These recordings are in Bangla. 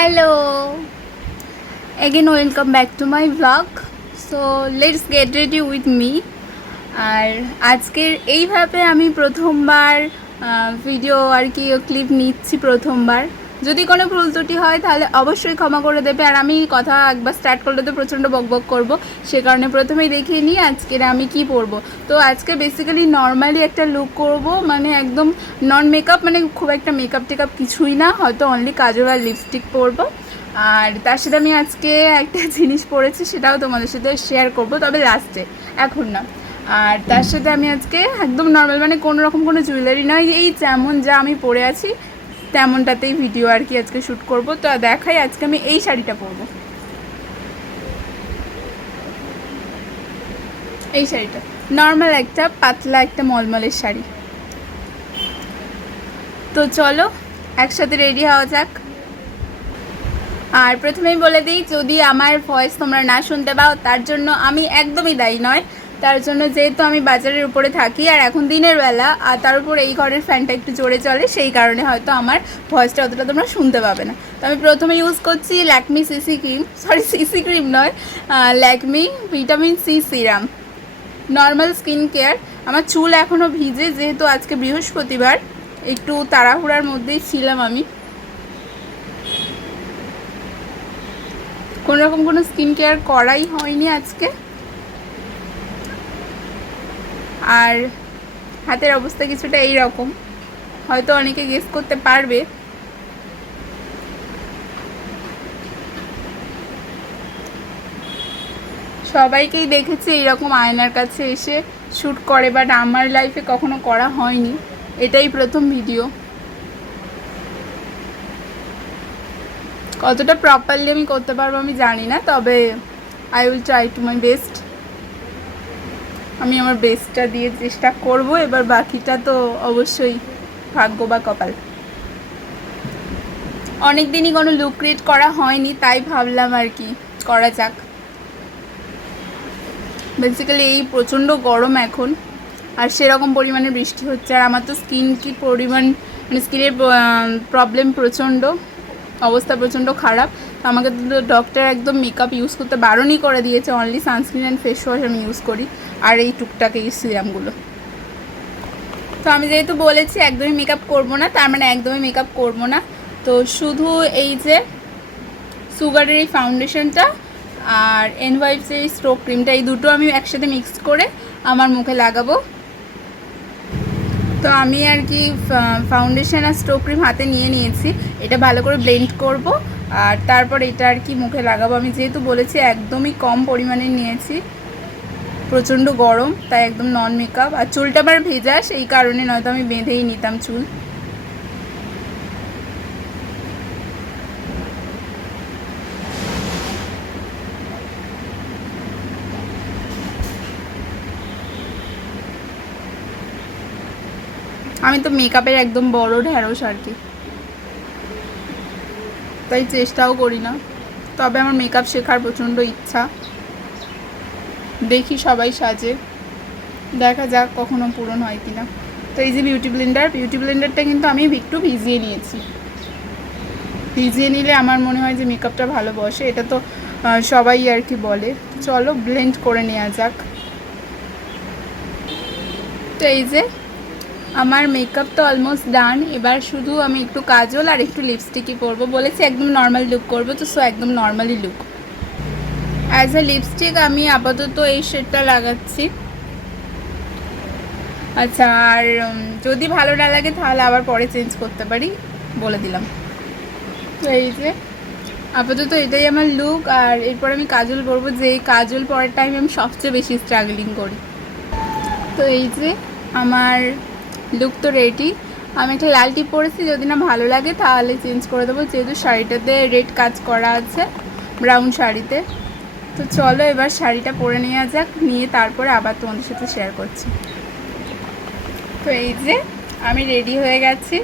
Hello, again welcome back to my vlog. So let's get ready with me. আর আজকের এইভাবে আমি প্রথমবার ভিডিও আর কি ক্লিপ নিচ্ছি প্রথমবার। যদি কোনো ভুল ত্রুটি হয় তাহলে অবশ্যই ক্ষমা করে দেবে। আর আমি কথা একবার স্টার্ট করলে তো প্রচণ্ড বকবক করব, সে কারণে প্রথমেই দেখিয়ে নিই আজকের আমি কি পরবো। তো আজকে বেসিক্যালি নর্মালি একটা লুক করব, মানে একদম নন মেকআপ, মানে খুব একটা মেকআপ টেকআপ কিছুই না, হয়তো অনলি কাজল আর লিপস্টিক পরবো। আর তার সাথে আমি আজকে একটা জিনিস পরেছি, সেটাও তোমাদের সাথে শেয়ার করব, তবে লাস্টে, এখন না। আর তার সাথে আমি আজকে একদম নর্মাল, মানে কোনো রকম কোনো জুয়েলারি নয়, এই যেমন যা আমি পরে আছি তেমনটাতেই ভিডিও আর কি আজকে শ্যুট করব। তো দেখাই, আজকে আমি এই শাড়িটা পরবো, এই শাড়িটা নর্মাল একটা পাতলা একটা মলমলের শাড়ি। তো চলো একসাথে রেডি হওয়া যাক। আর প্রথমেই বলে দিই, যদি আমার ভয়েস তোমরা না শুনতে পাও তার জন্য আমি একদমই দায়ী নয়। তার জন্য যেহেতু আমি বাজারের উপরে থাকি আর এখন দিনের বেলা, আর তার উপর এই ঘরের ফ্যানটা একটু জোরে চলে, সেই কারণে হয়তো আমার ভয়েসটা অতটা তোমরা শুনতে পাবে না। তো আমি প্রথমে ইউজ করছি Lakme CC cream, sorry CC cream নয়, Lakme vitamin C serum, normal skin care. আমার চুল এখনও ভিজে, যেহেতু আজকে বৃহস্পতিবার, একটু তাড়াহুড়ার মধ্যেই ছিলাম আমি, কোনো রকম কোনো স্কিন কেয়ার করাই হয়নি আজকে। আর হাতের অবস্থা কিছুটা এই রকম, হয়তো অনেকে গেস করতে পারবে। সবাইকেই দেখেছি এইরকম আয়নার কাছে এসে শ্যুট করে, বাট আমার লাইফে কখনো করা হয়নি, এটাই প্রথম ভিডিও। কতটা প্রপারলি আমি করতে পারবো আমি জানি না, তবে I will try to my best. আমি আমার বেস্টটা দিয়ে চেষ্টা করব, এবার বাকিটা তো অবশ্যই ভাগ্য বা কপাল। অনেক দিনই কোনো লুক ক্রিয়েট করা হয়নি, তাই ভাবলাম আর কি করা যাক। বেসিক্যালি এই প্রচণ্ড গরম এখন, আর সেরকম পরিমাণে বৃষ্টি হচ্ছে, আর আমার তো স্কিন কি পরিমাণ, মানে স্কিনের প্রবলেম প্রচণ্ড, অবস্থা প্রচণ্ড খারাপ। তো আমাকে তো ডক্টর একদম মেকআপ ইউজ করতে বারণই করে দিয়েছে, only sunscreen and face wash আমি ইউজ করি, আর এই টুকটাক এই সিরামগুলো। তো আমি যেহেতু বলেছি একদমই মেকআপ করবো না, তার মানে একদমই মেকআপ করবো না। তো শুধু এই যে সুগারের এই ফাউন্ডেশনটা আর এনওয়াইপসের এই স্ট্রোক ক্রিমটা, এই দুটো আমি একসাথে মিক্স করে আমার মুখে লাগাবো। তো আমি আর কি ফাউন্ডেশন আর স্ট্রোক ক্রিম হাতে নিয়ে নিয়েছি, এটা ভালো করে ব্লেন্ড করব, আর তারপর এটা আর কি মুখে লাগাবো। আমি যেহেতু বলেছি একদমই কম পরিমাণে নিয়েছি, প্রচণ্ড গরম, তাই একদম নন মেকআপ। আর চুলটা আবার ভেজা, সেই কারণে, নয়তো আমি বেঁধেই নিতাম চুল। আমি তো মেকআপের একদম বড় ঢ্যাঁড়স আর কি, তাই চেষ্টাও করি না। তবে আমার মেকআপ শেখার প্রচণ্ড ইচ্ছা, দেখি সবাই সাজে, দেখা যাক কখনো পূরণ হয় কিনা। তো এই যে বিউটি ব্লেন্ডারটা কিন্তু আমি একটু ভিজিয়ে নিয়েছি। ভিজিয়ে নিলে আমার মনে হয় যে মেকআপটা ভালো বসে, এটা তো সবাই আর কি বলে। চলো ব্লেন্ড করে নেওয়া যাক। তো এই যে আমার মেকআপ তো অলমোস্ট ডান, এবার শুধু আমি একটু কাজল আর একটু লিপস্টিকই পরবো। বলেছি একদম নর্মাল লুক করবো, তো একদম normally look. As a lipstick আমি আপাতত এই শেডটা লাগাচ্ছি। আচ্ছা, আর যদি ভালো না লাগে তাহলে আবার পরে চেঞ্জ করতে পারি, বলে দিলাম। তো এই যে আপাতত এটাই আমার লুক। আর এরপর আমি কাজল পরবো, যে এই কাজল পরার টাইমে আমি সবচেয়ে বেশি স্ট্রাগলিং করি। তো এই যে আমার লুক তো রেডি। আমি একটা লাল টিপ পরেছি, যদি না ভালো লাগে তাহলে চেঞ্জ করে দেবো, যেহেতু শাড়িটাতে রেড কাজ করা আছে, ব্রাউন শাড়িতে। তো চলো এবার শাড়িটা পরে নেওয়া যাক, নিয়ে তারপরে আবার তোমাদের সাথে শেয়ার করছি। তো এই যে আমি রেডি হয়ে গেছি।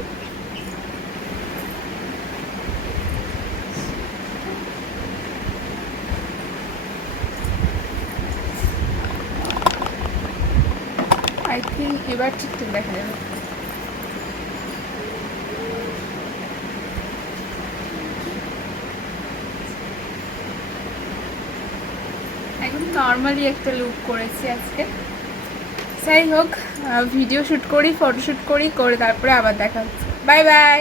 আই থিঙ্ক এবার ঠিকঠাক দেখা যাবে। একদম নর্মালি একটা লুক করেছি আজকে। যাই হোক, ভিডিও শ্যুট করি, ফটোশ্যুট করি, করে তারপরে আবার দেখা হচ্ছে। Bye bye.